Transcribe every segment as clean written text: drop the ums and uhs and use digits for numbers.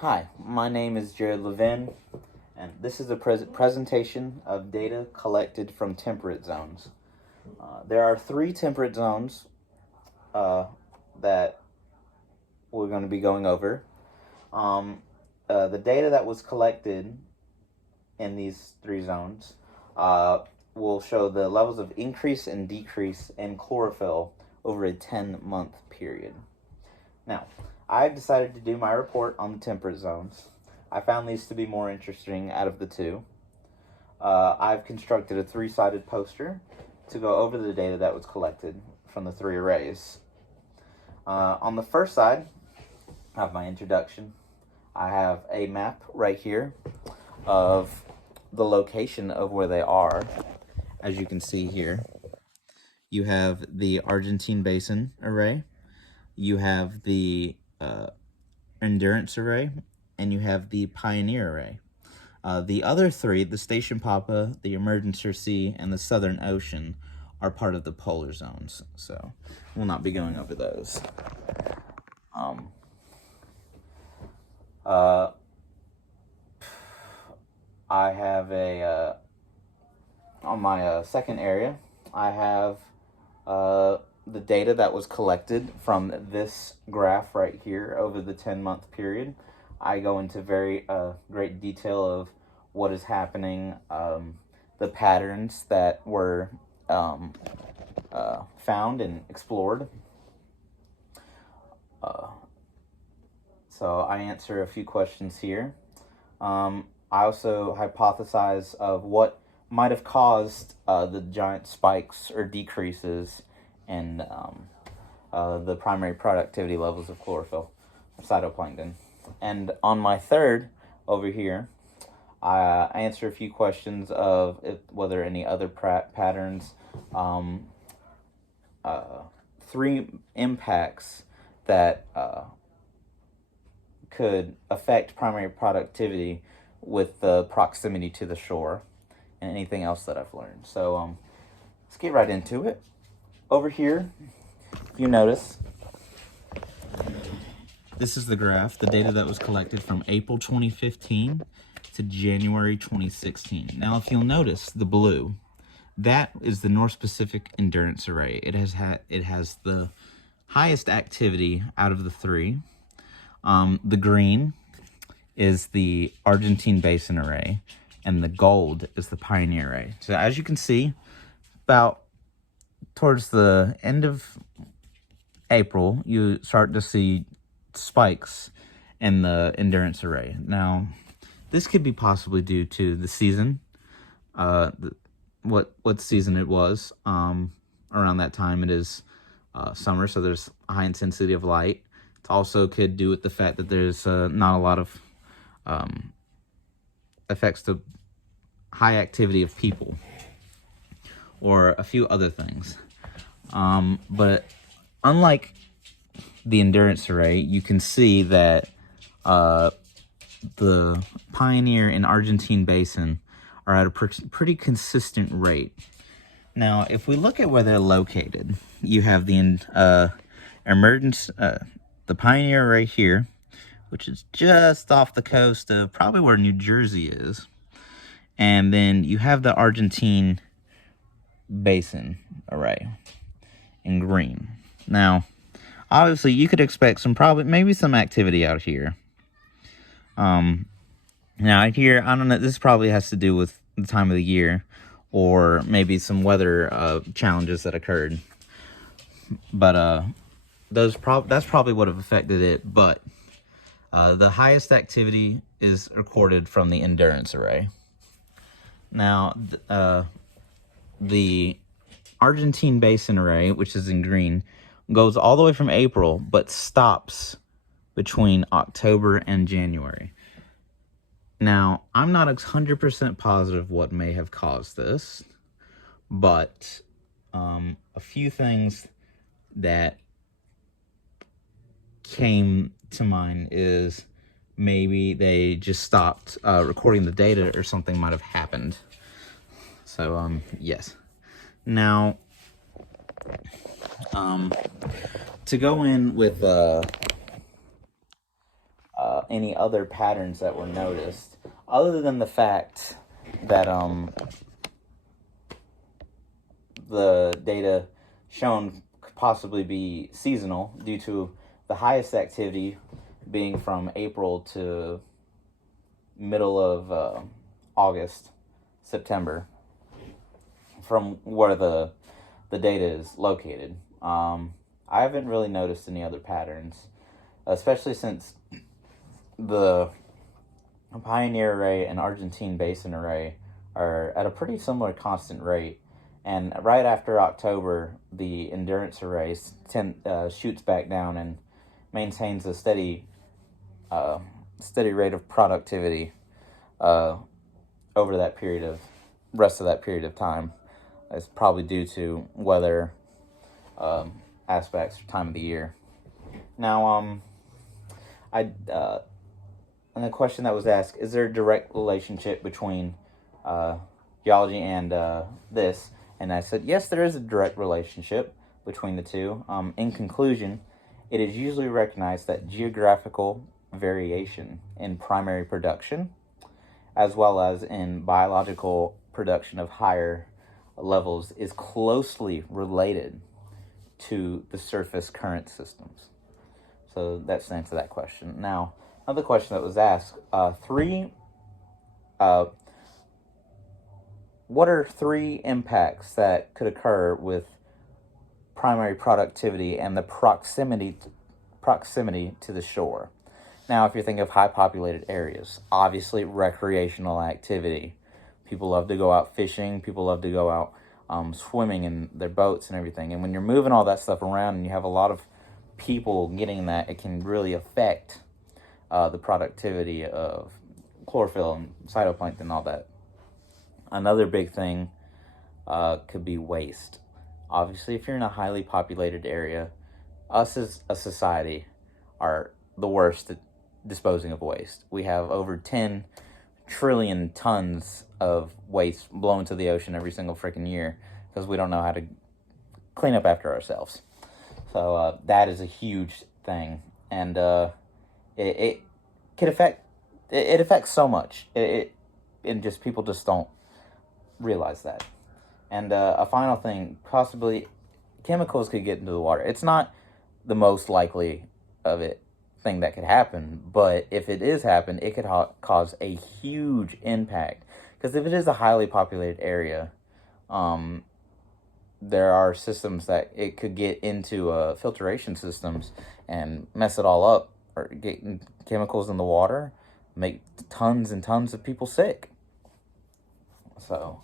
Hi, my name is Jared Levin, and this is a presentation of data collected from temperate zones. There are 3 temperate zones that we're going to be going over. The data that was collected in these 3 zones will show the levels of increase and decrease in chlorophyll over a 10-month period. Now, I've decided to do my report on the temperate zones. I found these to be more interesting out of the 2. I've constructed a 3-sided poster to go over the data that was collected from the 3 arrays. On the first side, I have my introduction. I have a map right here of the location of where they are. As you can see here, you have the Argentine Basin array, you have the Endurance array, and you have the Pioneer array. The other 3, the Station Papa, the Emergency Sea, and the Southern Ocean, are part of the polar zones, so we'll not be going over those. I have on my second area, I have the data that was collected from this graph right here over the 10-month period. I go into very great detail of what is happening, the patterns that were found and explored. So I answer a few questions here. I also hypothesize of what might have caused the giant spikes or decreases in the primary productivity levels of chlorophyll, phytoplankton. And on my third over here, I answer a few questions of whether any other patterns, 3 impacts that could affect primary productivity with the proximity to the shore, and anything else that I've learned. So let's get right into it. Over here, if you notice, this is the graph, the data that was collected from April 2015 to January 2016. Now, if you'll notice the blue, that is the North Pacific Endurance Array. It has the highest activity out of the 3. The green is the Argentine Basin Array, and the gold is the Pioneer Array. So as you can see, about towards the end of April, you start to see spikes in the Endurance Array. Now, this could be possibly due to the season, what season it was. Around that time, it is summer, so there's a high intensity of light. It also could do with the fact that there's not a lot of effects to high activity of people, or a few other things. But unlike the Endurance Array, you can see that the Pioneer and Argentine Basin are at a pretty consistent rate. Now, if we look at where they're located, you have the the Pioneer right here, which is just off the coast of probably where New Jersey is. And then you have the Argentine Basin Array in green. Now, obviously, you could expect maybe some activity out here. Now, here, I don't know, this probably has to do with the time of the year, or maybe some weather challenges that occurred. But that's probably what have affected it. But the highest activity is recorded from the Endurance Array. Now, the Argentine Basin Array, which is in green, goes all the way from April, but stops between October and January. Now, I'm not 100% positive what may have caused this, but a few things that came to mind is maybe they just stopped recording the data, or something might have happened. So, yes. Now, to go in with any other patterns that were noticed, other than the fact that the data shown could possibly be seasonal due to the highest activity being from April to middle of August, September, from where the data is located. I haven't really noticed any other patterns, especially since the Pioneer Array and Argentine Basin Array are at a pretty similar constant rate. And right after October, the Endurance Array shoots back down and maintains a steady rate of productivity over that rest of that period of time. It's probably due to weather aspects, time of the year. Now, and the question that was asked: is there a direct relationship between geology and this? And I said, yes, there is a direct relationship between the two. In conclusion, it is usually recognized that geographical variation in primary production, as well as in biological production of higher levels, is closely related to the surface current systems. So that's the answer to that question. Now, another question that was asked, what are 3 impacts that could occur with primary productivity and the proximity to the shore? Now, if you're thinking of high populated areas, obviously recreational activity. People love to go out fishing. People love to go out swimming in their boats and everything. And when you're moving all that stuff around and you have a lot of people getting that, it can really affect the productivity of chlorophyll and phytoplankton and all that. Another big thing could be waste. Obviously, if you're in a highly populated area, us as a society are the worst at disposing of waste. We have over 10 trillion tons of waste blown to the ocean every single freaking year because we don't know how to clean up after ourselves. So that is a huge thing, and it can affect. It affects so much. And just people just don't realize that. And a final thing, possibly chemicals could get into the water. It's not the most likely thing that could happen, but if it is happen, it could cause a huge impact. Because if it is a highly populated area, there are systems that it could get into filtration systems and mess it all up, or get chemicals in the water, make tons and tons of people sick. So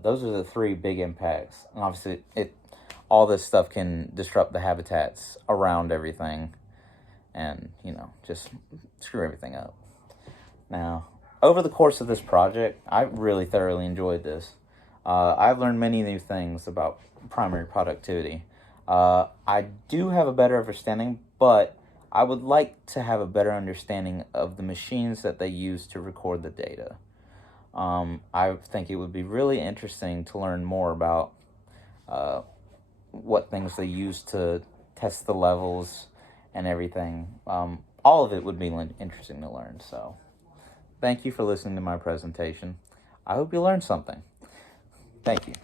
those are the 3 big impacts. And obviously, all this stuff can disrupt the habitats around everything and, just screw everything up. Now, over the course of this project, I really thoroughly enjoyed this. I've learned many new things about primary productivity. I do have a better understanding, but I would like to have a better understanding of the machines that they use to record the data. I think it would be really interesting to learn more about what things they use to test the levels and everything. All of it would be interesting to learn. So, thank you for listening to my presentation. I hope you learned something. Thank you.